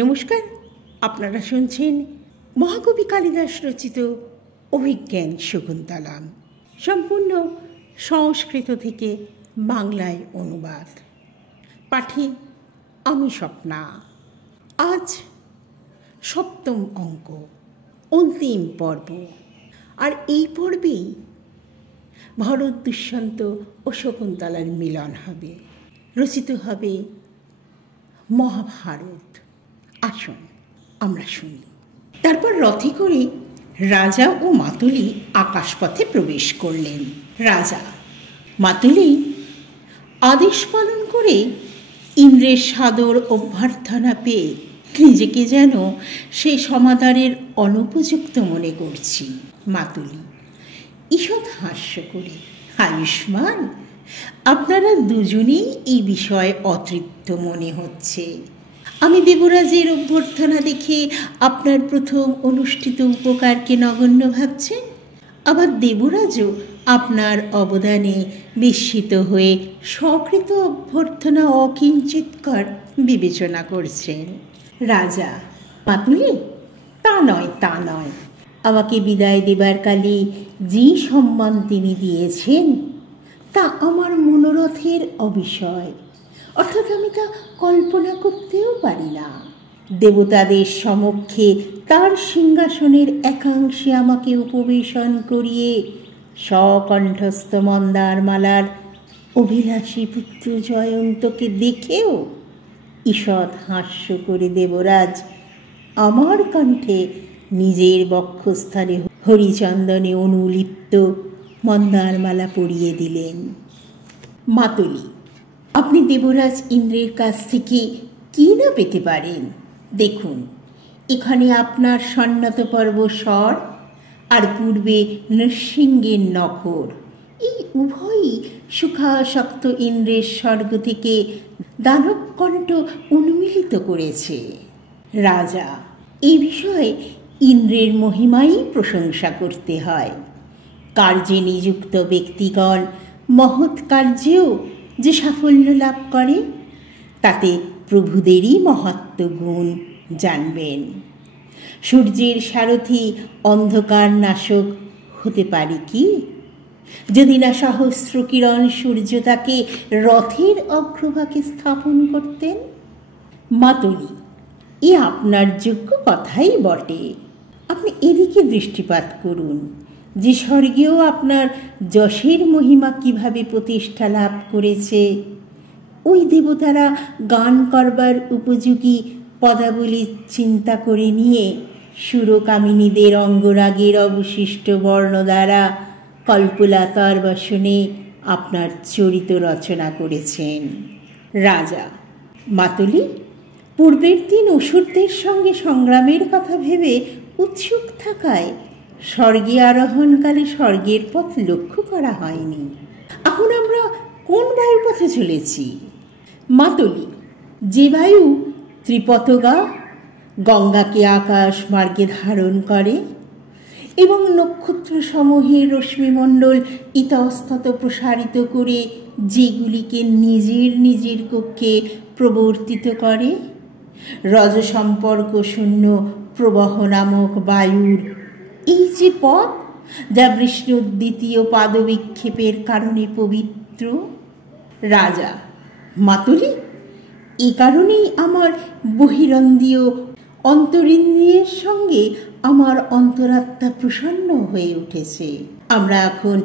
নমস্কার, আপনারা শুনছেন মহাকবি কালিদাস রচিত অভিজ্ঞান শকুন্তলাম, সম্পূর্ণ সংস্কৃত থেকে বাংলায় অনুবাদ। পাঠে আমি স্বপ্না। আজ সপ্তম অঙ্ক, অন্তিম পর্ব। আর এই পর্বেই ভরত, দুষ্যন্ত ও শকুন্তলার মিলন হবে, রচিত হবে মহাভারত। আসুন আমরা শুনি। তারপর রথে করে রাজা ও মাতুলি আকাশপথে প্রবেশ করলেন। রাজা মাতুলি আদেশ পালন করে ইন্দ্রের সাদর অভ্যর্থনা পেয়ে নিজেকে যেন সেই সমাদরের অনুপযুক্ত মনে করছি। মাতুলি ঈষৎ হাস্য করে, আয়ুষ্মান, আপনারা দুজনেই এই বিষয়ে অতৃপ্ত মনে হচ্ছে। আমি দেবরাজের অভ্যর্থনা দেখে আপনার প্রথম অনুষ্ঠিত উপকারকে নগণ্য ভাবছেন, আবার দেবরাজও আপনার অবদানে বিস্মিত হয়ে স্বকৃত অভ্যর্থনা অকিঞ্চিৎকর বিবেচনা করছেন। রাজা মাতুলি, তা নয়। আমাকে বিদায় দেবার কালে যে সম্মান তিনি দিয়েছেন তা আমার মনোরথের অবিষয়, অর্থাৎ আমি তা কল্পনা করতেও পারি না। দেবতাদের সমক্ষে তার সিংহাসনের একাংশে আমাকে উপবেশন করিয়ে সকণ্ঠস্থ মন্দারমালার অভিলাষী পুত্র জয়ন্তকে দেখেও ঈষৎ হাস্য করে দেবরাজ আমার কণ্ঠে নিজের বক্ষস্থানে হরিচন্দনে অনুলিপ্ত মন্দারমালা পরিয়ে দিলেন। মাতুলি, আপনি দেবরাজ ইন্দ্রের কাছ থেকে কি না পেতে পারেন? দেখুন, এখানে আপনার সন্নত পর্ব স্বর আর পূর্বে নৃসিংহের নখর, এই উভয়ই সুখাসক্ত ইন্দ্রের স্বর্গ থেকে দানবকণ্ঠ উন্মিলিত করেছে। রাজা, এই বিষয়ে ইন্দ্রের মহিমাই প্রশংসা করতে হয়। কার্যে নিযুক্ত ব্যক্তিগণ মহৎ কার্যেও যে সাফল্য লাভ করে তাতে প্রভুদেরই মহাত্ম গুণ জানবেন। সূর্যের সারথি অন্ধকার নাশক হতে পারে কি, যদি না সহস্র কিরণ সূর্য তাকে রথের অগ্রভাগে স্থাপন করতেন? মাতুলি, এ আপনার যোগ্য কথাই বটে। আপনি এদিকে দৃষ্টিপাত করুন যে স্বর্গেও আপনার যশের মহিমা কিভাবে প্রতিষ্ঠা লাভ করেছে। ওই দেবতারা গান করবার উপযোগী পদাবলী চিন্তা করে নিয়ে সুরকামিনীদের অঙ্গরাগের অবশিষ্ট বর্ণ দ্বারা কল্পলতার বসনে আপনার চরিত রচনা করেছেন। রাজা মাতুলি, পূর্বের দিন অসুরদের সঙ্গে সংগ্রামের কথা ভেবে উৎসুক থাকায় স্বর্গে আরোহণকালে স্বর্গের পথ লক্ষ্য করা হয়নি। এখন আমরা কোন বায়ুপথে চলেছি? মাতুলি, যে বায়ু ত্রিপতগা গঙ্গাকে আকাশ মার্গে ধারণ করে এবং নক্ষত্র সমূহের রশ্মিমণ্ডল ইতস্তত প্রসারিত করে যেগুলিকে নিজের কক্ষে প্রবর্তিত করে, রজ সম্পর্ক শূন্য প্রবাহ নামক বায়ুর এই যে পথ, যা বিষ্ণুর দ্বিতীয় পাদবিক্ষেপের কারণে পবিত্র। রাজা মাতুলি, এ কারণেই আমার বহিরন্দ্রিয় অন্তরিন্দ্রিয়ের সঙ্গে আমার অন্তরাত্মা প্রসন্ন হয়ে উঠেছে। আমরা এখন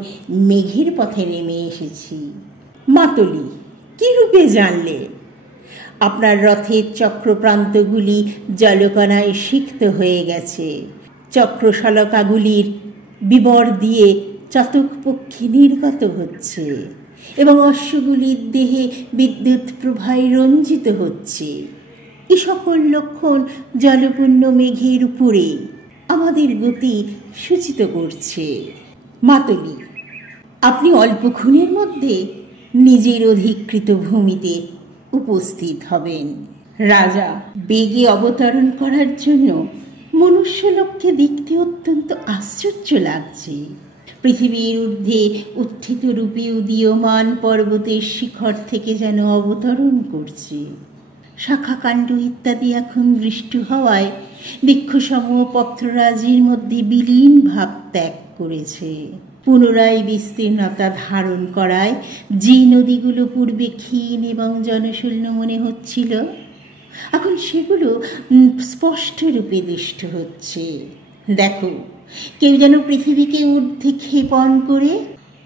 মেঘের পথে নেমে এসেছি। মাতুলি, কি রূপে জানলে? আপনার রথের চক্রপ্রান্তগুলি জলকণায় সিক্ত হয়ে গেছে, চক্রশলাকাগুলির বিবর দিয়ে চাতক পক্ষী নির্গত হচ্ছে এবং অশ্বগুলির দেহে বিদ্যুৎ প্রবাহে রঞ্জিত হচ্ছে। এ সকল লক্ষণ জলপূর্ণ মেঘের উপরে আমাদের গতি সূচিত করছে। মাতুলি, আপনি অল্পক্ষণের মধ্যে নিজের অধিকৃত ভূমিতে উপস্থিত হবেন। রাজা, বেগে অবতরণ করার জন্য মনুষ্যলোককে দেখতে অত্যন্ত আশ্চর্য লাগছে। পৃথিবীর ঊর্ধ্বে উত্থিত রূপে উদীয়মান পর্বতের শিখর থেকে যেন অবতরণ করছে। শাখাকাণ্ড ইত্যাদি এখন দৃষ্ট হওয়ায় বৃক্ষসমূহ পত্ররাজির মধ্যে বিলীন ভাব ত্যাগ করেছে। পুনরায় বিস্তীর্ণতা ধারণ করায় যে নদীগুলো পূর্বে ক্ষীণ এবং জনশূন্য মনে হচ্ছিল, এখন সেগুলো স্পষ্ট রূপে দৃষ্ট হচ্ছে। দেখো, কেউ যেন পৃথিবীকে ঊর্ধ্বে ক্ষেপণ করে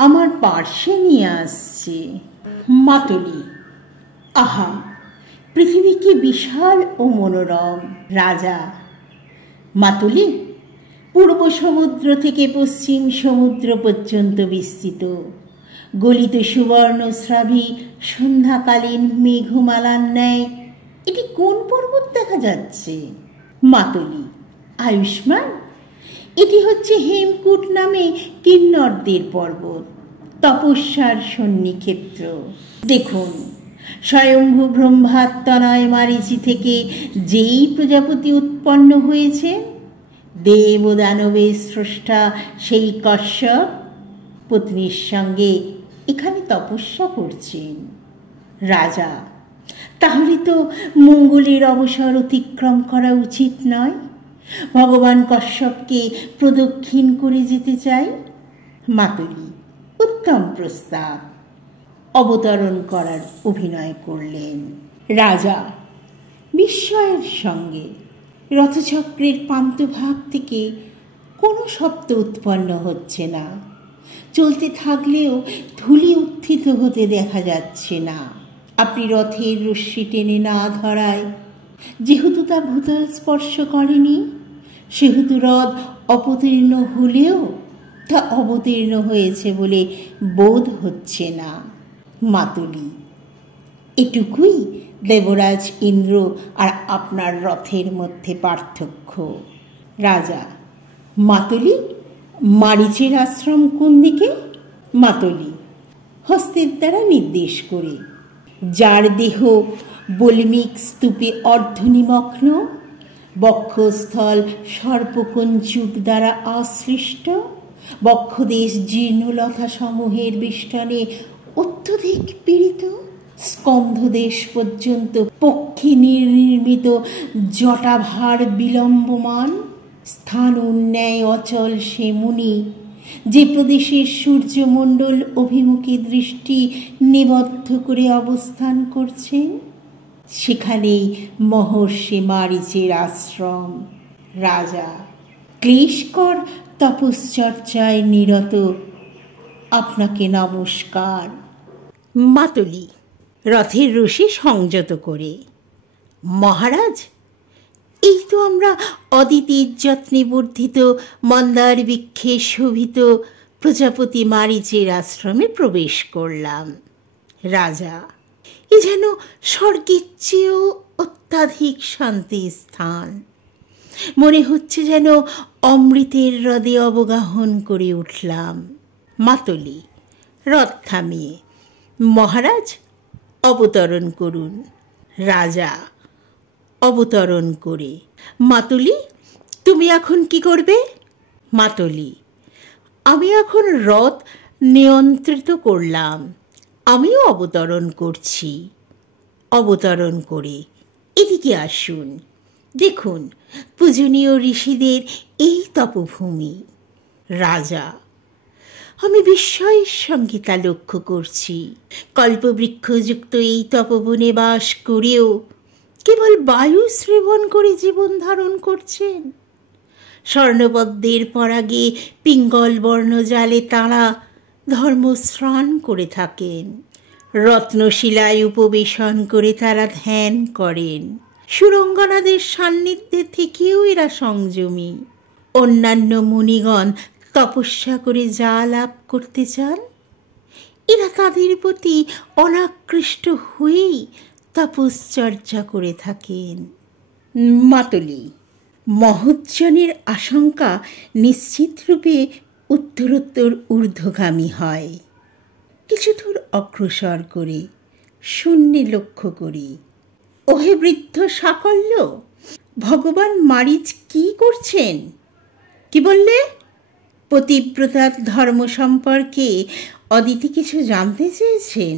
আমার পার্শ্বে নিয়ে আসছে। মাতলি: আহা, পৃথিবী কি বিশাল ও মনোরম। রাজা: মাতলি, পূর্ব সমুদ্র থেকে পশ্চিম সমুদ্র পর্যন্ত বিস্তৃত গলিত সুবর্ণস্রাবী সন্ধ্যাকালীন মেঘমালার ন্যায় এটি কোন পর্বত দেখা যাচ্ছে? মাতলি: আয়ুষ্মান, এটি হচ্ছে হেমকূট নামে কিন্নরদের পর্বত, তপস্যার সন্নিক্ষেত্র। দেখুন, স্বয়ম্ভু ব্রহ্মাত্মনয় মারীচি থেকে যেই প্রজাপতি উৎপন্ন হয়েছে, দেব দানবের স্রষ্টা সেই কশ্যপ পত্নীর সঙ্গে এখানে তপস্যা করছেন। রাজা: তাহলে তো মঙ্গলের অবসর অতিক্রম করা উচিত নয়? ভগবান কশ্যপকে প্রদক্ষিণ করে যেতে চাই। মাতলি: উত্তম প্রস্তাব। অবতরণ করার অভিনয় করলেন। রাজা বিস্ময়ের সঙ্গে রথচক্রের প্রান্তভাগ থেকে কোনো শব্দ উৎপন্ন হচ্ছে না। চলতে থাকলেও ধূলি উত্থিত হতে দেখা যাচ্ছে না। আপনি রথের রশ্মি টেনে না ধরায় যেহেতু তা ভূতল স্পর্শ করেনি, সেহেতু রথ অবতীর্ণ হলেও তা অবতীর্ণ হয়েছে বলে বোধ হচ্ছে না। মাতলি: এটুকুই দেবরাজ ইন্দ্র আর আপনার রথের মধ্যে পার্থক্য। রাজা: মাতলি, মারীচের আশ্রম কোন দিকে? মাতলি হস্তের দ্বারা নির্দেশ করে। যার দেহ বল্মিক স্তূপে অর্ধনিমগ্ন, বক্ষস্থল সর্পকঞ্চুক দ্বারা আশ্লিষ্ট, বক্ষদেশ জীর্ণলতা সমূহের বেষ্টনে অত্যধিক পীড়িত, স্কন্ধদেশ পর্যন্ত পক্ষী নির্মিত জটাভার বিলম্বমান, স্থান উন্নয় অচল সে মুনি যে প্রদেশের সূর্যমণ্ডল অভিমুখী দৃষ্টি নিবদ্ধ করে অবস্থান করছেন, সেখানেই মহর্ষি মারীচের আশ্রম। রাজা: ক্লেশকর তপশ্চর্চায় নিরত আপনাকে নমস্কার। মাতলি রথের রশি সংযত করে: মহারাজ, এই তো আমরা অদিতির যত্নে বর্ধিত মন্দার বৃক্ষে শোভিত প্রজাপতি মারীচের আশ্রমে প্রবেশ করলাম। রাজা: এ যেন স্বর্গের চেয়েও অত্যাধিক শান্তি স্থান। মনে হচ্ছে যেন অমৃতের হ্রদে অবগাহন করে উঠলাম। মাতলি রথ থামিয়ে: মহারাজ, অবতরণ করুন। রাজা অবতরণ করে: মাতলি, তুমি এখন কি করবে? মাতলি: আমি এখন রথ নিয়ন্ত্রিত করলাম, আমিও অবতরণ করছি। অবতরণ করে: এদিকে আসুন, দেখুন পূজনীয় ঋষিদের এই তপভূমি। রাজা: আমি বিস্ময়ের সঙ্গে তা লক্ষ্য করছি। কল্পবৃক্ষযুক্ত এই তপবনে বাস করেও কেবল বায়ু সেবন করে জীবন ধারণ করছেন। স্বর্ণপদ্মের পরাগে পিঙ্গল বর্ণ জালে তাঁরা ধর্মস্নান করে থাকেন। রত্নশিলায় উপবেশন করে তারা ধ্যান করেন। সুরঙ্গনাদের সান্নিধ্যে থেকেও এরা সংযমী। অন্যান্য মুনিগণ তপস্যা করে যা লাভ করতে চান, এরা তাদের প্রতি অনাকৃষ্ট হয়েই তপশ্চর্যা করে থাকেন। মাতলি মহোজ্জনের আশঙ্কা নিশ্চিত রূপে উত্তরোত্তর ঊর্ধ্বগামী হয়। কিছু দূর অগ্রসর করে শূন্যে লক্ষ্য করি, ওহে বৃদ্ধ সাকল্য, ভগবান মারীচ কি করছেন? কি বললে? পতিব্রতার ধর্ম সম্পর্কে অদিতি কিছু জানতে চেয়েছেন।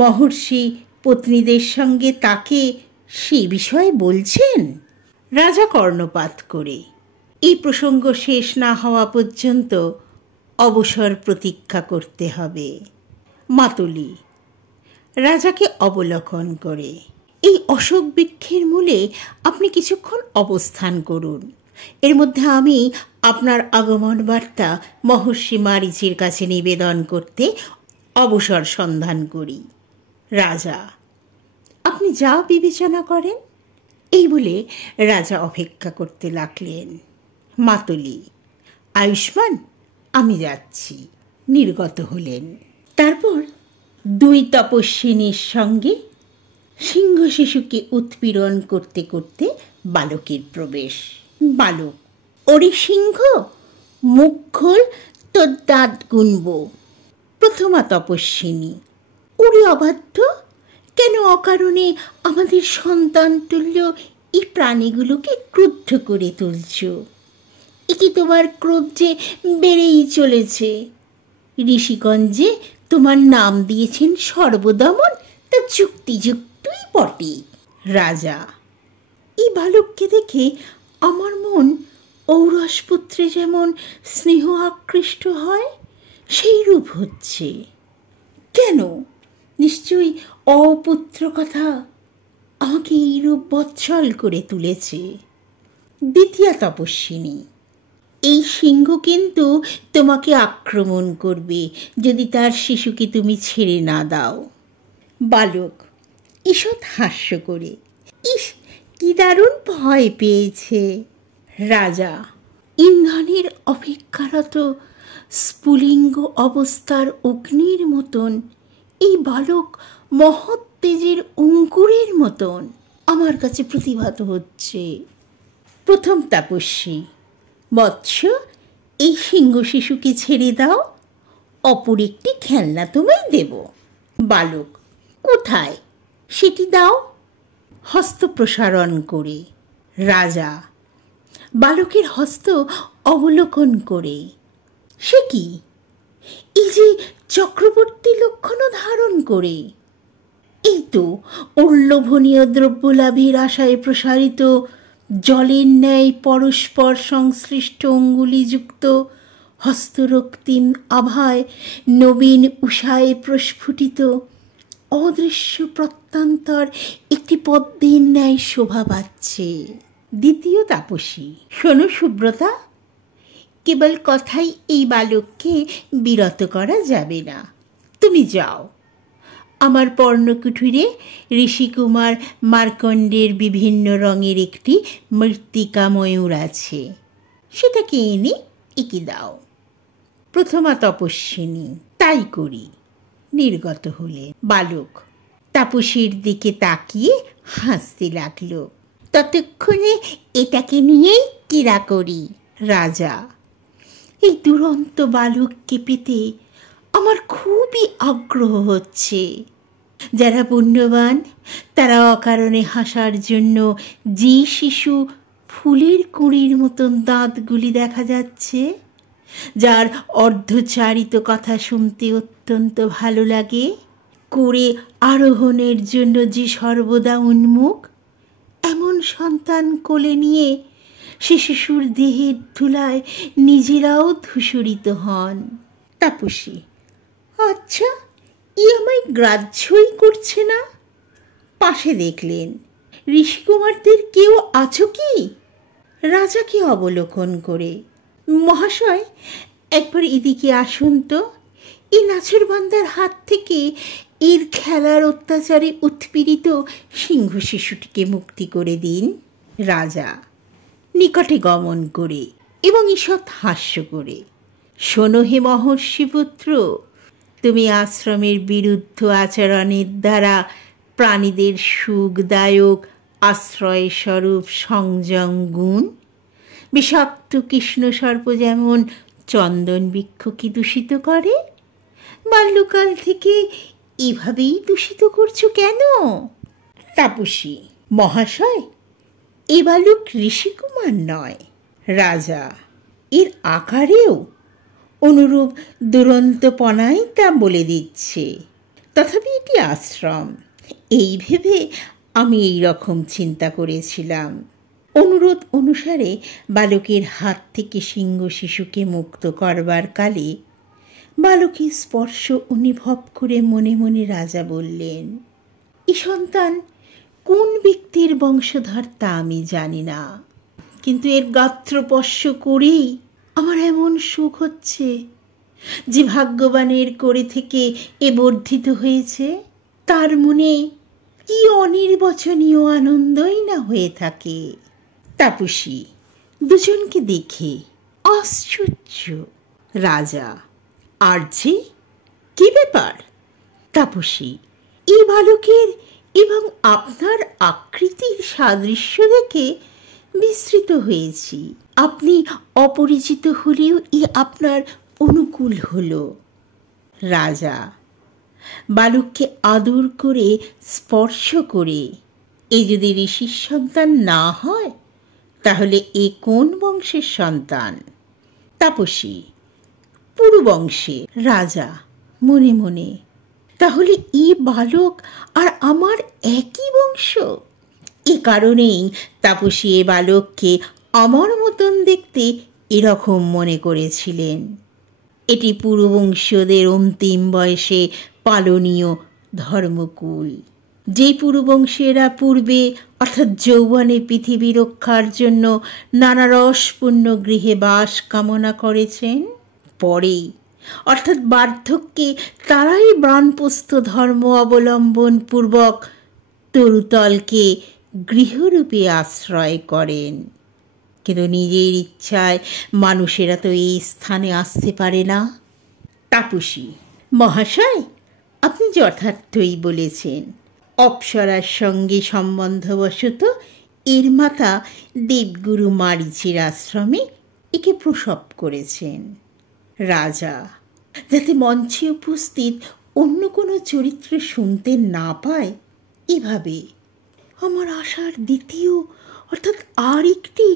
মহর্ষি পত্নীদের সঙ্গে তাকে সে বিষয়ে বলছেন? রাজা কর্ণপাত করে, এই প্রসঙ্গ শেষ না হওয়া পর্যন্ত অবসর প্রতীক্ষা করতে হবে। মাতুলি রাজাকে অবলোকন করে, এই অশোক বৃক্ষের মূলে আপনি কিছুক্ষণ অবস্থান করুন। এর মধ্যে আমি আপনার আগমন বার্তা মহর্ষি মারীচের কাছে নিবেদন করতে অবসর সন্ধান করি। রাজা, আপনি যা বিবেচনা করেন। এই বলে রাজা অপেক্ষা করতে লাগলেন। মাতুলি, আয়ুষ্মান, আমি যাচ্ছি, নির্গত হলেন। তারপর দুই তপস্বিনীর সঙ্গে সিংহ শিশুকে উৎপীড়ন করতে করতে বালকের প্রবেশ। বালক, ওরে সিংহ, মুখ খোল, তোর দাঁত গুনব। প্রথমা তপস্বিনী, ওরে অবাধ্য, কেন অকারণে আমাদের সন্তান তুল্য এই প্রাণীগুলোকে ক্রুদ্ধ করে তুলছ? একে তোমার ক্রোধ যে বেড়েই চলেছে। ঋষিগঞ্জে তোমার নাম দিয়েছেন সর্বদমন, তা যুক্তিযুক্তই বটে। রাজা, এই বালককে দেখে আমার মন ঔরসপুত্রে যেমন স্নেহ আকৃষ্ট হয় সেই রূপ হচ্ছে। কেন? নিশ্চয়ই অপুত্র কথা আমাকে এই রূপ বৎসল করে তুলেছে। দ্বিতীয় তপস্বিনী, এই সিংহ কিন্তু তোমাকে আক্রমণ করবে যদি তার শিশুকে তুমি ছেড়ে না দাও। বালক ঈষৎ হাস্য করে, ইস, কি দারুণ ভয় পেয়েছে। রাজা, ইন্ধনের অপেক্ষারত স্ফুলিঙ্গ অবস্থার অগ্নির মতন এই বালক মহৎ তেজের অঙ্কুরের মতন আমার কাছে প্রতিভাত হচ্ছে। প্রথম তপস্বী, বৎস, এই সিংহ শিশুকে ছেড়ে দাও, অপর একটি খেলনা তোমায় দেব। বালক, কোথায়? সেটি দাও। হস্ত প্রসারণ করে। রাজা বালকের হস্ত অবলোকন করে, সে কি, এই যে চক্রবর্তী লক্ষণও ধারণ করে। এই তো অর্লভনীয় দ্রব্যলাভের আশায় প্রসারিত জলের ন্যায় পরস্পর সংশ্লিষ্ট অঙ্গুলিযুক্ত হস্তরক্তিম আভায় নবীন উষায় প্রস্ফুটিত অদৃশ্য প্রত্যন্তর একটি পদ্মের ন্যায় শোভা পাচ্ছে। দ্বিতীয় তাপসী, শোনো সুব্রতা, কেবল কথাই এই বালককে বিরত করা যাবে না। তুমি যাও, আমার পর্ণকুঠুরে ঋষিকুমার মার্কণ্ডের বিভিন্ন রঙের একটি মৃত্তিকা ময়ূর আছে, সেটাকে এনে একে দাও। প্রথমা তপস্বিনী, তাই করি, নির্গত হলেন। বালক তাপসীর দিকে তাকিয়ে হাসতে লাগল। ততক্ষণে এটাকে নিয়েই ক্রীড়া করি। রাজা, এই দুরন্ত বালককে পেতে আমার খুবই আগ্রহ হচ্ছে। যারা পুণ্যবান তারা অকারণে হাসার জন্য যে শিশু ফুলের কুঁড়ির মতন দাঁতগুলি দেখা যাচ্ছে, যার অর্ধচারিত কথা শুনতে অত্যন্ত ভালো লাগে, করে আরোহণের জন্য যে সর্বদা উন্মুখ, এমন সন্তান কোলে নিয়ে সে শিশুর দেহের ধুলায় নিজেরাও ধূসরিত হন। তাপসী, আচ্ছা, ই আমায় গ্রাহ্যই করছে না। পাশে দেখলেন, ঋষিকুমারদের কেউ আছো কি? রাজাকে অবলোকন করে, মহাশয়, একবার এদিকে আসুন তো, এই নাছরবান্দার হাত থেকে এর খেলার অত্যাচারে উৎপীড়িত সিংহ শিশুটিকে মুক্তি করে দিন। রাজা নিকটে গমন করে এবং ঈষৎ হাস্য করে, শোনো হে মহর্ষিপুত্র, তুমি আশ্রমের বিরুদ্ধ আচরণের দ্বারা প্রাণীদের সুখদায়ক আশ্রয়স্বরূপ সংযম গুণ, বিষাক্ত কৃষ্ণসর্প যেমন চন্দন বৃক্ষকে দূষিত করে, বাল্যকাল থেকে এভাবেই দূষিত করছো কেন? তাপসী, মহাশয়, এ বালক ঋষিকুমার নয়। রাজা, এর আকারেও অনুরূপ দুরন্তপনাই তা বলে দিচ্ছে। তথাপি এটি আশ্রম, এই ভেবে আমি এই রকম চিন্তা করেছিলাম। অনুরোধ অনুসারে বালকের হাত থেকে সিংহ শিশুকে মুক্ত করবার কালে বালকের স্পর্শ অনুভব করে মনে মনে রাজা বললেন, এ সন্তান কোন ব্যক্তির বংশধর তা আমি জানি না, কিন্তু এর গাত্রস্পর্শ করেই আমার এমন সুখ হচ্ছে যে ভাগ্যবানের করে থেকে এ বর্ধিত হয়েছে তার মনে কি অনির্বচনীয় আনন্দই না হয়ে থাকে। তাপসী দুজনকে দেখে আশ্চর্য। রাজা, আর যে কি ব্যাপার? তাপসী, এই বালকের এবং আপনার আকৃতির সাদৃশ্য দেখে বিস্মৃত হয়েছি। আপনি অপরিচিত হলেও ই আপনার অনুকূল হলো। রাজা, বালককে আদর করে স্পর্শ করে এ যদি ঋষির সন্তান না হয় তাহলে এ কোন বংশের সন্তান? তাপসী, পুরুবংশে। রাজা মনে মনে, তাহলে এ বালক আর আমার একই বংশ। এ কারণেই তাপসী এ বালককে আমার মতন দেখতে এরকম মনে করেছিলেন। এটি পুরুবংশীয়দের অন্তিম বয়সে পালনীয় ধর্মকুল। যে পুরুবংশীয়রা পূর্বে অর্থাৎ যৌবনে পৃথিবী রক্ষার জন্য নানা রসপূর্ণ গৃহে বাস কামনা করেছেন, পরে অর্থাৎ বার্ধক্যে তারাই বানপ্রস্থ ধর্ম অবলম্বন পূর্বক তরুতলকে গৃহরূপে আশ্রয় করেন। কিন্তু নিজের ইচ্ছায় মানুষেরা তো এই স্থানে আসতে পারে না। তাপসী, মহাশয়, আপনি যথার্থই বলেছেন। অপ্সরার সঙ্গে সম্বন্ধবশত এর মাতা দেবগুরু মারীচের আশ্রমে একে প্রসব করেছেন। রাজা, যাতে মঞ্চে উপস্থিত অন্য কোনো চরিত্র শুনতে না পায় এভাবে আমার আশার দ্বিতীয় অর্থাৎ আর একটি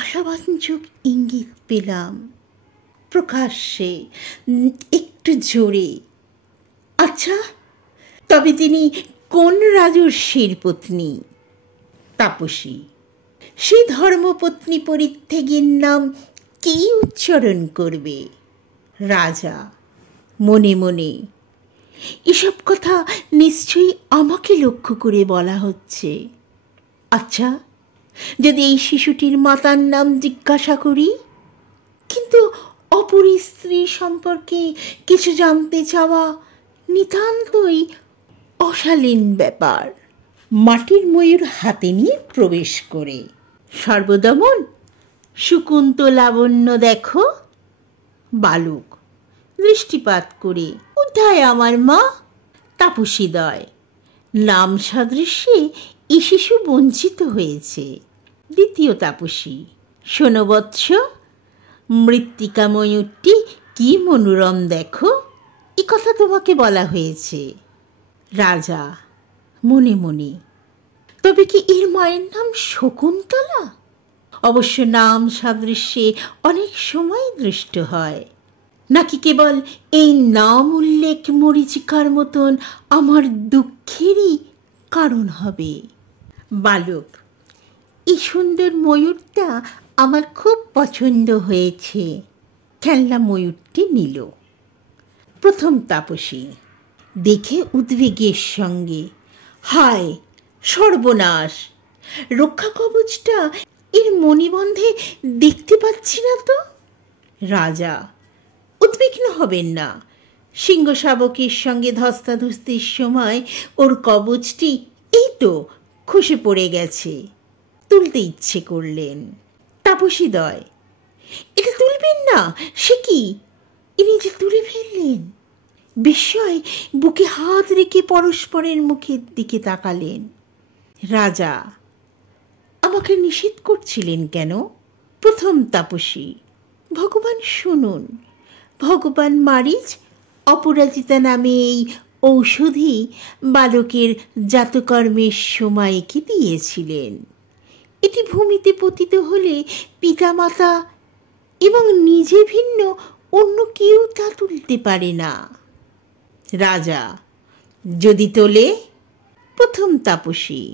আশাবাঞ্জক ইঙ্গিত পেলাম। প্রকাশ্যে একটু জোরে, আচ্ছা, তবে তিনি কোন রাজর্ষির পত্নী? তাপসী, সে ধর্মপত্নী পরিত্যাগীর নাম কে উচ্চারণ করবে? রাজা মনে মনে, এসব কথা নিশ্চয়ই আমাকে লক্ষ্য করে বলা হচ্ছে। আচ্ছা, যদি এই শিশুটির মাতার নাম জিজ্ঞাসা করি? কিন্তু অপরি স্ত্রী সম্পর্কে কিছু জানতে চাওয়া নিতান্তই অশালীন ব্যাপার। মাটির ময়ূর হাতে নিয়ে প্রবেশ করে, সর্বদমন, সুকুন্ত লাবণ্য দেখো। বালক দৃষ্টিপাত করে, কোথায় আমার মা? তাপসীদয়, নাম সাদৃশ্যে এ শিশু বঞ্চিত হয়েছে। দ্বিতীয় তাপসী, শোনো বৎস, মৃত্তিকা ময়ূরটি কি মনোরম দেখো, এ কথা তোমাকে বলা হয়েছে। রাজা মনে মনে, তবে কি এর মায়ের নাম শকুন্তলা? অবশ্য নাম সাদৃশ্যে অনেক সময় দৃষ্ট হয়, নাকি কেবল এই নাম উল্লেখ মরীচিকার মতন আমার দুঃখেরই কারণ হবে? বালক, এই সুন্দর ময়ূরটা আমার খুব পছন্দ হয়েছে। খেলনা ময়ূরটি নিল। প্রথম তাপসী দেখে উদ্বেগের সঙ্গে, হায় সর্বনাশ, রক্ষা কবচটা এর মণিবন্ধে দেখতে পাচ্ছি না তো। রাজা, উদ্বিগ্ন হবেন না, সিংহ শাবকের সঙ্গে ধস্তাধস্তির সময় ওর কবচটি এই তো খসে পড়ে গেছে, তুলতে ইচ্ছে করলেন। তাপসীদয়, এটা তুলবেন না, সে কি? ইনি যে তুলে ফেললেন। বিস্ময় বুকে হাত রেখে পরস্পরের মুখের দিকে তাকালেন। রাজা, আমাকে নিষেধ করছিলেন কেন? প্রথম তাপসী, ভগবান শুনুন, ভগবান মারীচ অপরাজিতা নামে এই ঔষধি বালকের জাতকর্মের সময় একে দিয়েছিলেন। এটি ভূমিতে পতিত হলে পিতামাতা এবং নিজে ভিন্ন অন্য কেউ তা তুলতে পারে না। রাজা, যদি তোলে? প্রথম তাপসী,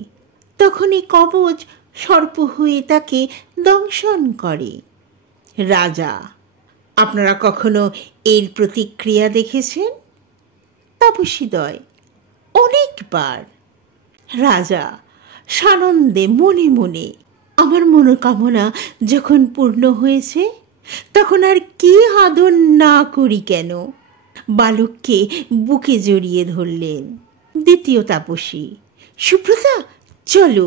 তখনই কবচ সর্প হয়ে তাকে দংশন করে। রাজা: আপনারা কখনো এর প্রতিক্রিয়া দেখেছেন? তাপসীদ্বয়: অনেকবার। রাজা সানন্দে মনে মনে: আমার মনোকামনা যখন পূর্ণ হয়েছে তখন আর কি আদর না করি কেন? বালককে বুকে জড়িয়ে ধরলেন। দ্বিতীয় তাপসী: সুব্রতা, চলো,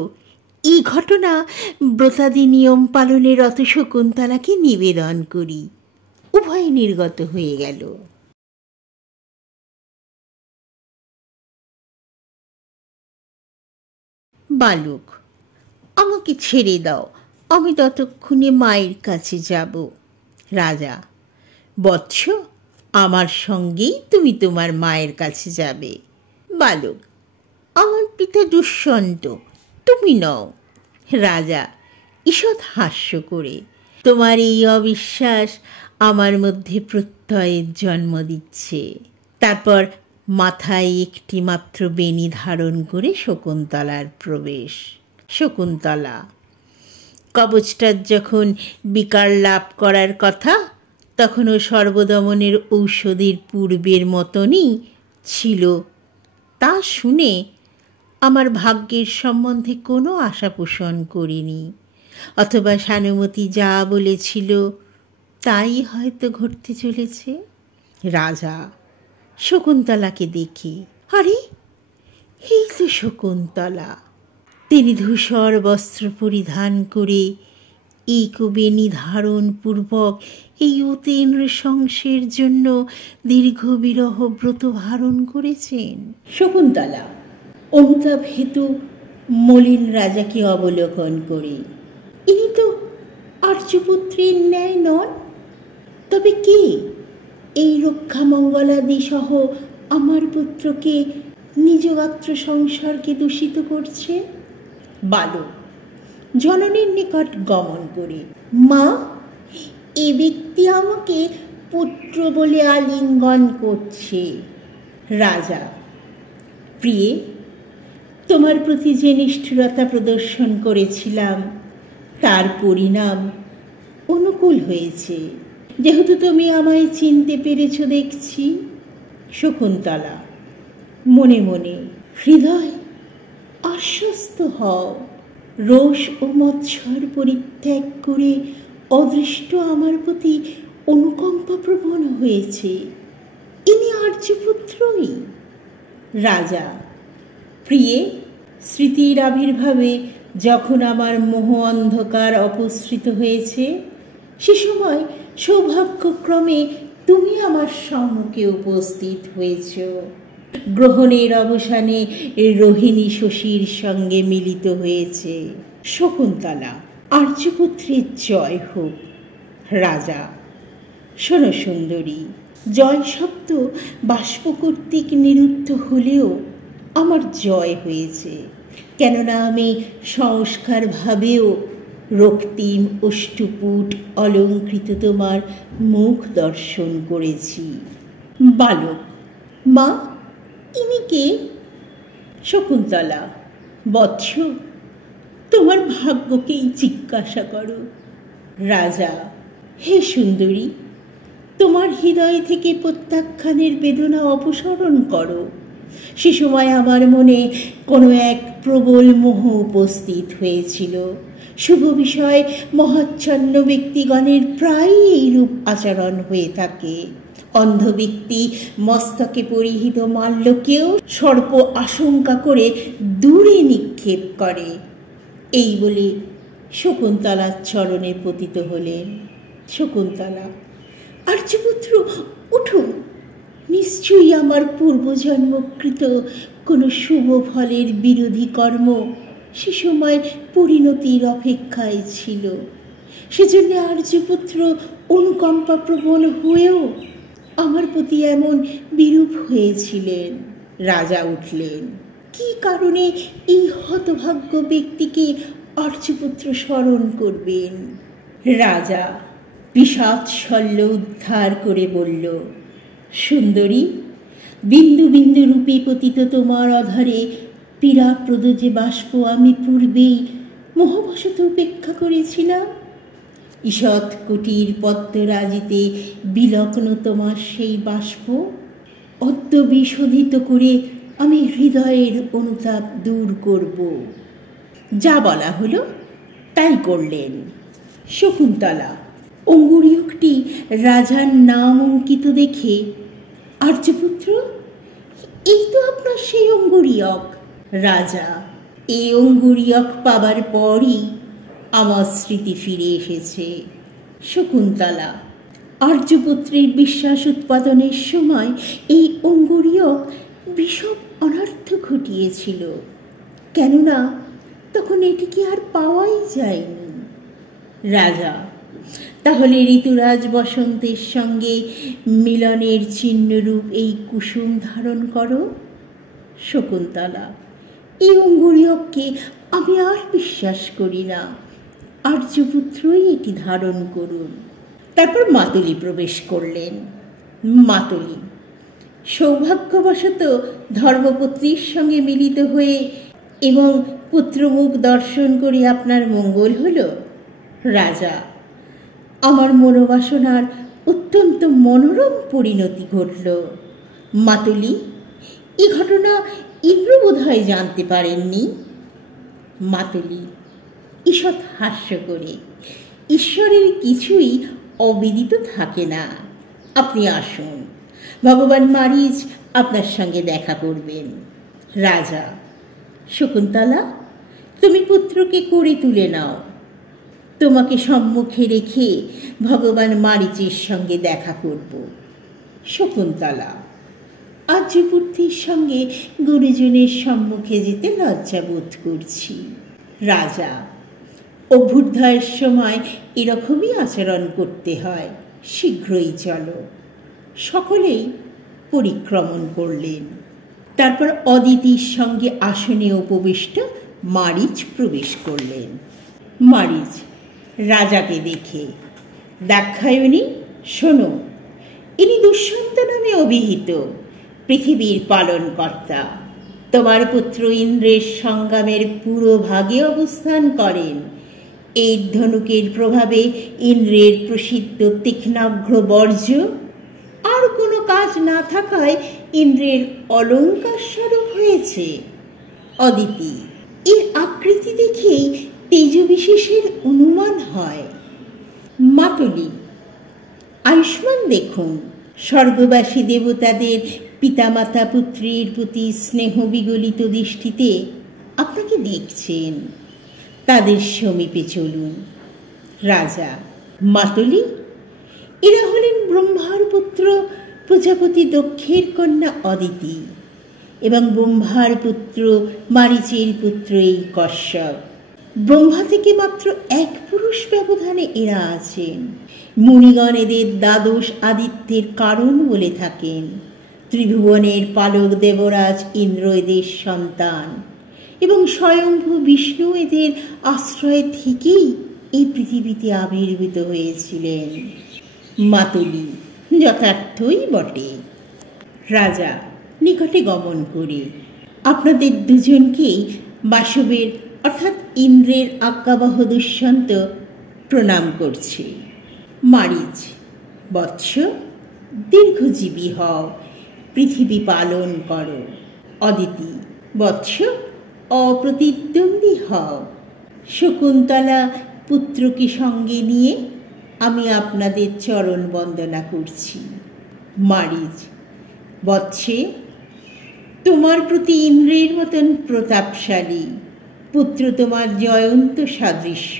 এই ঘটনা ব্রতাদি নিয়ম পালনে রত শকুন্তলাকে নিবেদন করি। উভয় নির্গত হয়ে গেল। বালক: আমাকে ছেড়ে দাও, আমি ততক্ষণে মায়ের কাছে যাব। রাজা: বৎস, আমার সঙ্গেই তুমি তোমার মায়ের কাছে যাবে। বালক: আমার পিতা দুষ্যন্ত, তুমি নও। রাজা ঈষৎ হাস্য করে: তোমার এই অবিশ্বাস আমার মধ্যে প্রত্যয়ের জন্ম দিচ্ছে। তারপর মাথায় একটি মাত্র বেণী ধারণ করে শকুন্তলার প্রবেশ। শকুন্তলা: কবচটার যখন বিকার লাভ করার কথা তখনও সর্বদমনের ঔষধির পূর্বের মতনই ছিল। তা শুনে আমার ভাগ্যের সম্বন্ধে কোনো আশা পোষণ করিনি, অথবা সানুমতি যা বলেছিল তাই হয়তো ঘটতে চলেছে। রাজা শকুন্তলাকে দেখে: আরে, এই তো শকুন্তলা। তিনি ধূসর বস্ত্র পরিধান করে একবেণী ধারণ পূর্বক এই অতীন্দ্র সংসের জন্য দীর্ঘ বিরহ ব্রত ধারণ করেছেন। শকুন্তলা অনুতাপ হেতু মলিন রাজাকে অবলোকন করে: ইনি তো আর্যপুত্রের ন্যায় নন। তবে কে এই রক্ষামঙ্গলাদি সহ আমার পুত্রকে নিজ গাত্র সংসর্গে দূষিত করছে? বালক জননীর নিকট গমন করে: মা, এ ব্যক্তি আমাকে পুত্র বলে আলিঙ্গন করছে। রাজা: প্রিয়ে, তোমার প্রতি যে নিষ্ঠুরতা প্রদর্শন করেছিলাম তার পরিণাম অনুকূল হয়েছে, যেহেতু তুমি আমায় চিনতে পেরেছ দেখছি। শকুন্তলা মনে মনে: হৃদয়, আশ্বস্ত হও। রোষ ও মৎসর পরিত্যাগ করে অদৃষ্ট আমার প্রতি অনুকম্পা প্রবণ হয়েছে। ইনি আর্যপুত্রই। রাজা: প্রিয়ে, স্মৃতির আবির্ভাবে যখন আমার মোহ অন্ধকার অপসৃত হয়েছে সে সময় সৌভাগ্যক্রমে তুমি আমার সম্মুখে উপস্থিত হয়েছ। গ্রহণের অবসানে রোহিণী শশীর সঙ্গে মিলিত হয়েছে। শকুন্তলা: আর্যপুত্রের জয় হোক। রাজা: শোনো সুন্দরী, জয় শব্দ বাষ্প কর্তৃক নিরুদ্ধ হলেও আমার জয় হয়েছে, কেননা আমি সংস্কার ভাবেও রক্তিম অষ্টপুট অলঙ্কৃত তোমার মুখ দর্শন করেছি। বালক: মা, ইনি কে? শকুন্তলা: বৎস, তোমার ভাগ্যকেই জিজ্ঞাসা করো। রাজা: হে সুন্দরী, তোমার হৃদয় থেকে প্রত্যাখ্যানের বেদনা অপসারণ করো। সে সময় আমার মনে কোনো এক প্রবল মোহ উপস্থিত হয়েছিল। শুভ বিষয় মহাচ্ছন্ন ব্যক্তিগণের প্রায় এইরূপ আচরণ হয়ে থাকে। অন্ধ ব্যক্তি মস্তকে পরিহিত মাল্যকেও সর্প আশঙ্কা করে দূরে নিক্ষেপ করে। এই বলে শকুন্তলার চরণে পতিত হলেন। শকুন্তলা: আর্যপুত্র, উঠুন। নিশ্চয়ই আমার পূর্বজন্মকৃত কোনো শুভ ফলের বিরোধী কর্ম সে সময় পরিণতির অপেক্ষায় ছিল। সেজন্য আর্যপুত্র অনুকম্পা প্রবণ হয়েও আমার প্রতি এমন বিরূপ হয়েছিলেন। রাজা উঠলেন: কি কারণে এই হতভাগ্য ব্যক্তিকে আর্যপুত্র স্মরণ করবেন? রাজা বিষাদ শল্য উদ্ধার করে বলল: সুন্দরী, বিন্দু বিন্দু রূপে পতিত তোমার অধরে পীড়াপ্রদ যে বাষ্প আমি পূর্বেই মোহবশত উপেক্ষা করেছিলাম, ঈষৎ কুটির পদ্মরাজিতে বিলগ্ন তোমার সেই বাষ্প অদ্য বিশোধিত করে আমি হৃদয়ের অনুতাপ দূর করব। যা বলা হলো তাই করলেন। শকুন্তলা অঙ্গুরীয়কটি রাজার নাম অঙ্কিত দেখে, আর্যপুত্র, এই তো আপনার সেই অঙ্গুরীয়ক। রাজা, এই অঙ্গুরীয়ক পাবার পরই আমার স্মৃতি ফিরে এসেছে। শকুন্তলা, আর্যপুত্রের বিশ্বাস উৎপাদনের সময় এই অঙ্গুরীয়ক বিষম অনর্থ ঘটিয়েছিল, কেননা তখন এটিকে আর পাওয়াই যায়নি। রাজা, তাহলে ঋতুরাজ বসন্তের সঙ্গে মিলনের চিহ্নরূপ এই কুসুম ধারণ করো। শকুন্তলা, এই অঙ্গুরীয়ককে আমি আর বিশ্বাস করি না, আর্যপুত্রই এটি ধারণ করুন। তারপর মাতুলি প্রবেশ করলেন। মাতুলি, সৌভাগ্যবশত ধর্মপত্নীর সঙ্গে মিলিত হয়ে এবং পুত্রমুখ দর্শন করে আপনার মঙ্গল হল। রাজা, আমার মনোবাসনার অত্যন্ত মনোরম পরিণতি ঘটল। মাতুলি, এই ঘটনা ইন্দ্র বোধহয় জানতে পারেননি। মাতুলি ঈষৎ হাস্য করে, ঈশ্বরের কিছুই অবিদিত থাকে না। আপনি আসুন, ভগবান মারিচ আপনার সঙ্গে দেখা করবেন। রাজা, শকুন্তলা, তুমি পুত্রকে করে তুলে নাও, তোমাকে সম্মুখে রেখে ভগবান মারিচের সঙ্গে দেখা করব। শকুন্তলা, আর্যপুত্রের সঙ্গে গুরুজনের সম্মুখে যেতে লজ্জা বোধ করছি। রাজা, অভ্যুদয়ের সময় এরকমই আচরণ করতে হয়, শীঘ্রই চলো। সকলেই পরিক্রমণ করলেন। তারপর অদিতির সঙ্গে আসনে উপবিষ্ট মারিচ প্রবেশ করলেন। মারিচ রাজাকে দেখে, দাক্ষায়ণী, শোনো, ইনি দুষ্যন্ত নামে অভিহিত, পৃথিবীর পালনকর্তা। তোমার পুত্র ইন্দ্রের সংগ্রামের পুরো ভাগে অবস্থান করেন। এই ধনুকের প্রভাবে ইন্দ্রের প্রসিদ্ধ তীক্ষ্ণাঘ্র বর্জ্য আর কোনো কাজ না থাকায় ইন্দ্রের অলঙ্কার স্বরূপ হয়েছে। অদিতি, এর আকৃতি দেখেই তেজ বিশেষের অনুমান হয়। মাতুলি, আয়ুষ্মান দেখুন, স্বর্গবাসী দেবতাদের পিতামাতা পুত্রের প্রতি স্নেহ বিগলিত দৃষ্টিতে আপনাকে দেখছেন, তাদের সমীপে চলুন। রাজা, মাতুলি, এরা হলেন ব্রহ্মার পুত্র প্রজাপতি দক্ষের কন্যা অদিতি এবং ব্রহ্মার পুত্র মারিচের পুত্র এই কশ্যপ। ব্রহ্মা থেকে মাত্র এক পুরুষ ব্যবধানে এরা আছেন। মুনিগণ এদের দ্বাদশ আদিত্যের কারণ বলে থাকেন। ত্রিভুবনের পালক দেবরাজ ইন্দ্র এদের সন্তান এবং স্বয়ম্ভু বিষ্ণু এদের আশ্রয় থেকেই এই পৃথিবীতে আবির্ভূত হয়েছিলেন। মাতুলি, যথার্থই বটে। রাজা নিকটে গমন করে আপনাদের দুজনকেই বাসবের অর্থাৎ ইন্দ্রের আজ্ঞাবহ দুষ্যন্ত প্রণাম করছে। মারিচ, বৎস, দীর্ঘজীবী হও, পৃথিবী পালন করো। অদিতি, বৎস, অপ্রতিদ্বন্দ্বী হও। শকুন্তলা পুত্রকে সঙ্গে নিয়ে আমি আপনাদের চরণ বন্দনা করছি। মারিচ, বৎসে, তোমার প্রতি ইন্দ্রের মতন প্রতাপশালী পুত্র তোমার জয়ন্ত সাদৃশ্য,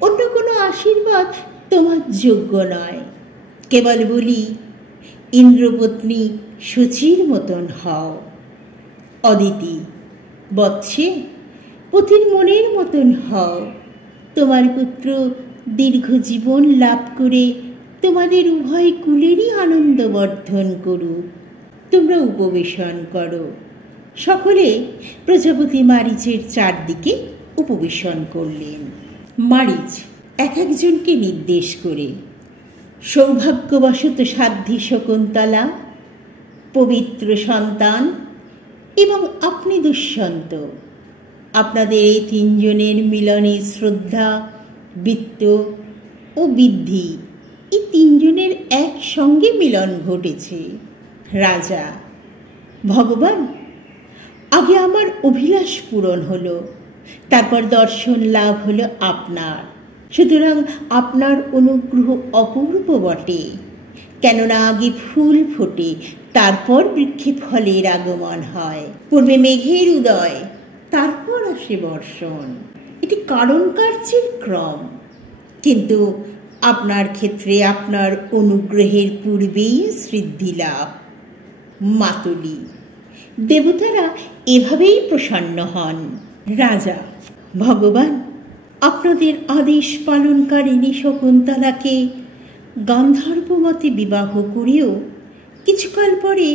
অন্য কোনো আশীর্বাদ তোমার যোগ্য নয়। কেবল বলি, ইন্দ্রপত্নী শচীর মতন হও। অদিতি, বৎসে, পতির মনের মতন হও। তোমার পুত্র দীর্ঘ জীবন লাভ করে তোমাদের উভয় কুলেরই আনন্দ বর্ধন করুক। তোমরা উপবেশন করো। সকলে প্রজাপতি মারিচের চারদিকে উপবেশন করলেন। মারিচ এক একজনকে নির্দেশ করে, সৌভাগ্যবশত সাধ্বী শকুন্তলা, পবিত্র সন্তান এবং আপনি দুষ্যন্ত। আপনাদের এই তিনজনের মিলনে শ্রদ্ধা, বৃত্ত ও বৃদ্ধি, এই তিনজনের একসঙ্গে মিলন ঘটেছে। রাজা: ভগবান, আগে আমার অভিলাষ পূরণ হলো, তারপর দর্শন লাভ হলো আপনার। সুতরাং আপনার অনুগ্রহ অপূর্ব বটে। কেননা আগে ফুল ফোটে, তারপর বৃক্ষে ফলের আগমন হয়। পূর্বে মেঘের উদয়, তারপর আসে বর্ষণ। এটি কারণ কার্যের ক্রম। কিন্তু আপনার ক্ষেত্রে আপনার অনুগ্রহের পূর্বেই সিদ্ধি লাভ। মাতুলি: দেবতারা এভাবেই প্রসন্ন হন। রাজা: ভগবান, আপনাদের আদেশ পালনকারিণী শকুন্তলাকে গান্ধর্ব মতে বিবাহ করেও কিছুকাল পরে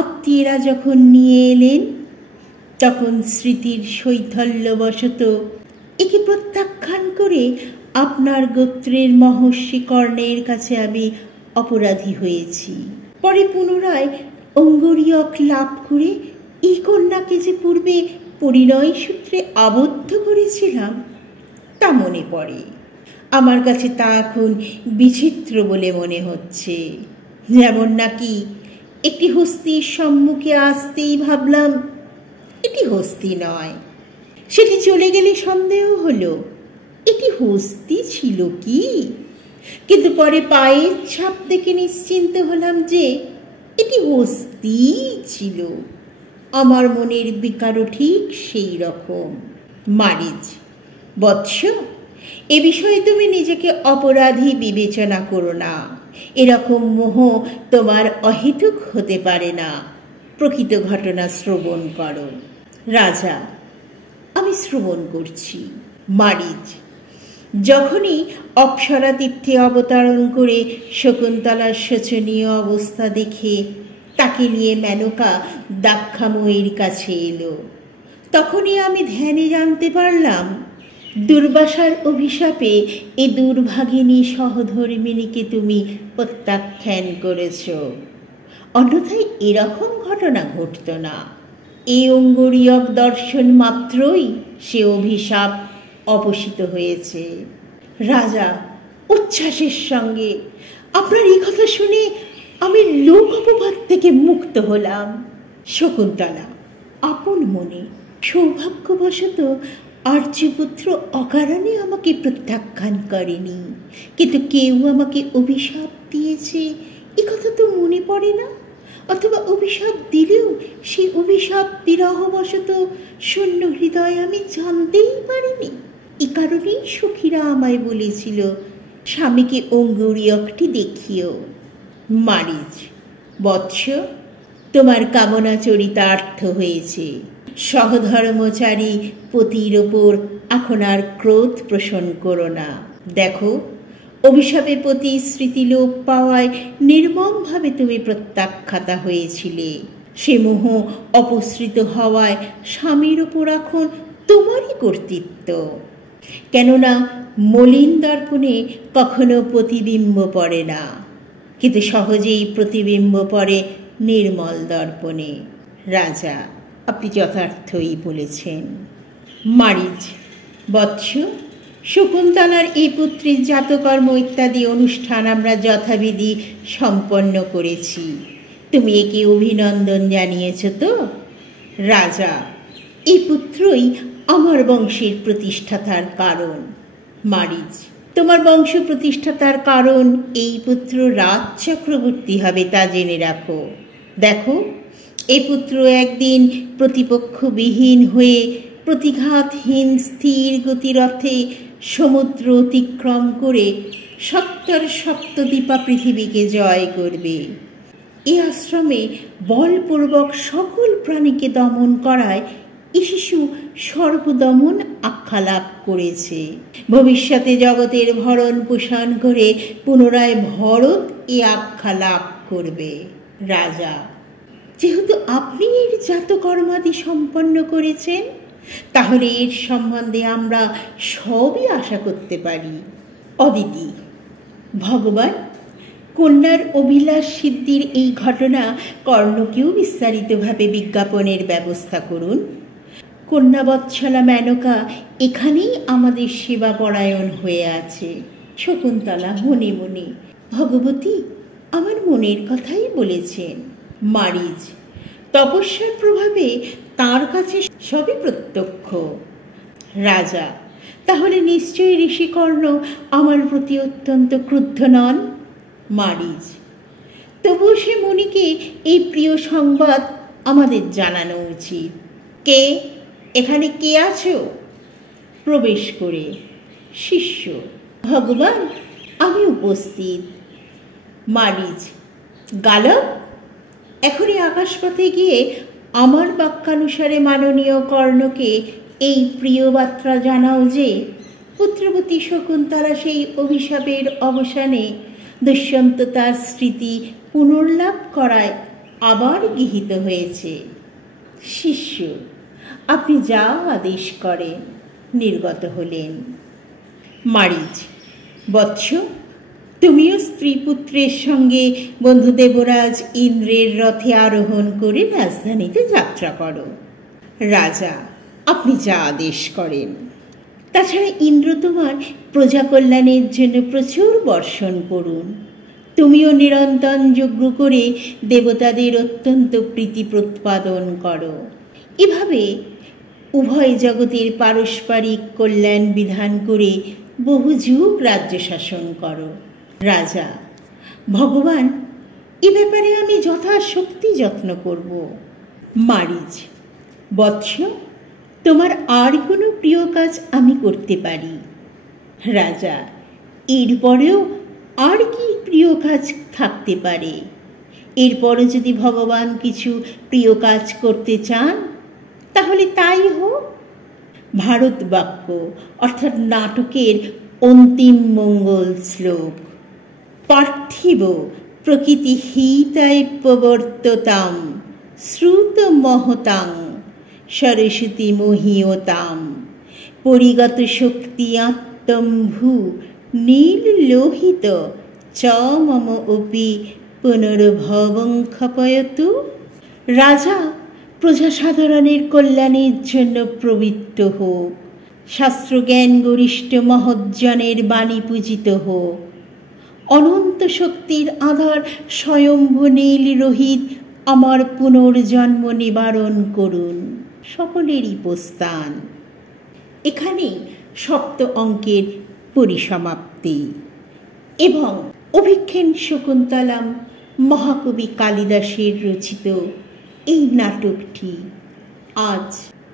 আত্মীয়রা যখন নিয়ে এলেন, তখন স্মৃতির শৈথল্যবশত একে প্রত্যাখ্যান করে আপনার গোত্রের মহর্ষি কর্ণের কাছে আমি অপরাধী হয়েছি। পরে পুনরায় অঙ্গরীয়ক লাভ করে এই কন্যাকে যে পূর্বে পরিণয় সূত্রে আবদ্ধ করেছিলাম তা মনে পড়ে। আমার কাছে তা এখন বিচিত্র বলে মনে হচ্ছে। যেমন নাকি একটি হস্তির সম্মুখে আসতেই ভাবলাম এটি হস্তি নয়, সেটি চলে গেলে সন্দেহ হলো এটি হস্তি ছিল কি, কিন্তু পরে পায়ের ছাপ দেখে নিশ্চিন্ত হলাম যে এটি হস্তি ছিল। আমার মনের বিকারও ঠিক সেই রকম। মারিচ: বৎস, এ বিষয়ে তুমি নিজেকে অপরাধী বিবেচনা করো না। এরকম মোহ তোমার অহেতুক হতে পারে না। প্রকৃত ঘটনা শ্রবণ করো। রাজা: আমি শ্রবণ করছি। মারিচ: যখনই অপ্সরা তীর্থে অবতরণ করে শকুন্তলার শোচনীয় অবস্থা দেখে তাকে নিয়ে মেনকা দাক্ষাময়ীর কাছে এলো, তখনই আমি ধ্যানে জানতে পারলাম দুর্বাসার অভিশাপে এ দুর্ভাগিনী সহধর্মিণীকে তুমি প্রত্যাখ্যান করেছ। অন্যথায় এরকম ঘটনা ঘটত না। এই অঙ্গরীয়ক দর্শন মাত্রই সে অভিশাপ অপসিত হয়েছে। রাজা উচ্ছ্বাসের সঙ্গে: আপনার এই কথা শুনে আমি লোক অপবাদ থেকে মুক্ত হলাম। শকুন্তলা আপন মনে: সৌভাগ্যবশত আর্যপুত্র অকারণে আমাকে প্রত্যাখ্যান করেনি, কিন্তু কেউ আমাকে অভিশাপ দিয়েছে এ কথা তো মনে পড়ে না। অথবা অভিশাপ দিলেও সেই অভিশাপ বিরহবশত শূন্য হৃদয় আমি জানতেই পারিনি। এ কারণেই সখীরা আমায় বলেছিল স্বামীকে অঙ্গুরীয়কটি দেখিও। মারিচ: বৎস, তোমার কামনা চরিতার্থ হয়েছে। সহধর্মচারী পতির ওপর এখন আর ক্রোধ পোষণ করো না। দেখো, অভিশাপে পতি স্মৃতিলোপ পাওয়ায় নির্মমভাবে তুমি প্রত্যাখ্যাতা হয়েছিলে। সে মোহ অপসৃত হওয়ায় স্বামীর ওপর এখন তোমারই কর্তৃত্ব। কেননা মলিন দর্পণে কখনো প্রতিবিম্ব পড়ে না, কিন্তু সহজেই প্রতিবিম্ব পড়ে নির্মল দর্পণে। রাজা: আপনি যথার্থই বলেছেন। মারিচ: বৎস, শকুন্তলার এই পুত্রীর জাতকর্ম ইত্যাদি অনুষ্ঠান আমরা যথাবিধি সম্পন্ন করেছি। তুমি একে অভিনন্দন জানিয়েছ তো? রাজা: এই পুত্রই আমার বংশের প্রতিষ্ঠাতার কারণ। মারিচ: তোমার বংশ প্রতিষ্ঠাতার কারণ এই পুত্র রাজ চক্রবর্তী হবে তা জেনে রাখো। দেখো, এই পুত্র একদিন প্রতিপক্ষবিহীন হয়ে প্রতিঘাতহীন স্থির গতিরথে সমুদ্র অতিক্রম করে সত্তর সপ্তদ্বীপা পৃথিবীকে জয় করবে। এই আশ্রমে বলপূর্বক সকল প্রাণীকে দমন করায় এই শিশু সর্বদমন আখ্যা লাভ করেছে। ভবিষ্যতে জগতের ভরণ পোষণ করে পুনরায় ভরত এ আখ্যা লাভ করবে। রাজা: যেহেতু আপনি এর জাতকর্মাদি সম্পন্ন করেছেন, তাহলে এর সম্বন্ধে আমরা সবই আশা করতে পারি। অদিতি: ভগবান, কন্যার অভিলাষ সিদ্ধির এই ঘটনা কর্ণকেও বিস্তারিতভাবে বিজ্ঞাপনের ব্যবস্থা করুন। কন্যাবৎসলা মেনকা এখানেই আমাদের সেবা পরায়ণ হয়ে আছে। শকুন্তলা মনে মনে, ভগবতী আমার মনের কথাই বলেছেন। মারিচ, তপস্যার প্রভাবে তার কাছে সবই প্রত্যক্ষ। রাজা, তাহলে নিশ্চয়ই ঋষিকর্ণ আমার প্রতি অত্যন্ত ক্রুদ্ধ নন। মারিচ, তবুও সে মুনিকে এই প্রিয় সংবাদ আমাদের জানানো উচিত। কে এখানে, কে আছো? প্রবেশ করে শিষ্য, ভগবান আমি উপস্থিত। মারিচ, গালব, এখনই আকাশপথে গিয়ে আমার বাক্যানুসারে মাননীয় কর্ণকে এই প্রিয় বার্তা জানাও যে পুত্রবতী শকুন্তলা সেই অভিশাপের অবসানে দুষ্যন্ত তার স্মৃতি পুনর্লাভ করায় আবার গৃহীত হয়েছে। শিষ্য, আপনি যা আদেশ করেন। নির্গত হলেন। মারিচ, বৎস, তুমিও স্ত্রী পুত্রের সঙ্গে বন্ধু দেবরাজ ইন্দ্রের রথে আরোহণ করে রাজধানীতে যাত্রা করো। রাজা, আপনি যা আদেশ করেন। তাছাড়া ইন্দ্র তোমার প্রজা কল্যাণের জন্য প্রচুর বর্ষণ করুন। তুমিও নিরন্তর যজ্ঞ করে দেবতাদের অত্যন্ত প্রীতি প্রৎপাদন করো। এভাবে উভয় জগতের পারস্পরিক কল্যাণ বিধান করে বহু যুগ রাজ্য শাসন করো। রাজা, ভগবান এ ব্যাপারে আমি যথাশক্তি যত্ন করব। মারিচ, বৎস, তোমার আর কোনো প্রিয় কাজ আমি করতে পারি। রাজা, এরপরেও আর কি প্রিয় কাজ থাকতে পারে? এরপরে যদি ভগবান কিছু প্রিয় কাজ করতে চান তাহলে তাই হোক। ভারত বাক্য অর্থাৎ নাটকের অন্তিম মঙ্গল শ্লোক। পার্থিব প্রকৃতি হিতায় প্রবর্ততাম শ্রুত মহতাং সরস্বতী মহীয়তাম পরিগত শক্তি আত্মম্ভু নীল লোহিত চ মম অপি পুনর্ভবং ক্ষপয়তু। রাজা প্রজা সাধারণের কল্যাণের জন্য প্রবৃত্ত হোক। শাস্ত্রজ্ঞান গরিষ্ঠ মহজ্জনের বাণী পূজিত হোক। অনন্ত শক্তির আধার স্বয়ম্ভু নীল রোহিত আমার পুনর্জন্ম নিবারণ করুন। সকলেরই প্রস্থান। এখানেই সপ্ত অঙ্কের পরিসমাপ্তি এবং অভিক্ষেণ শকুন্তলাম মহাকবি কালিদাসের রচিত এই নাটকটি আজ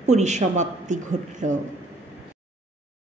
পরিসমাপ্তি ঘটল।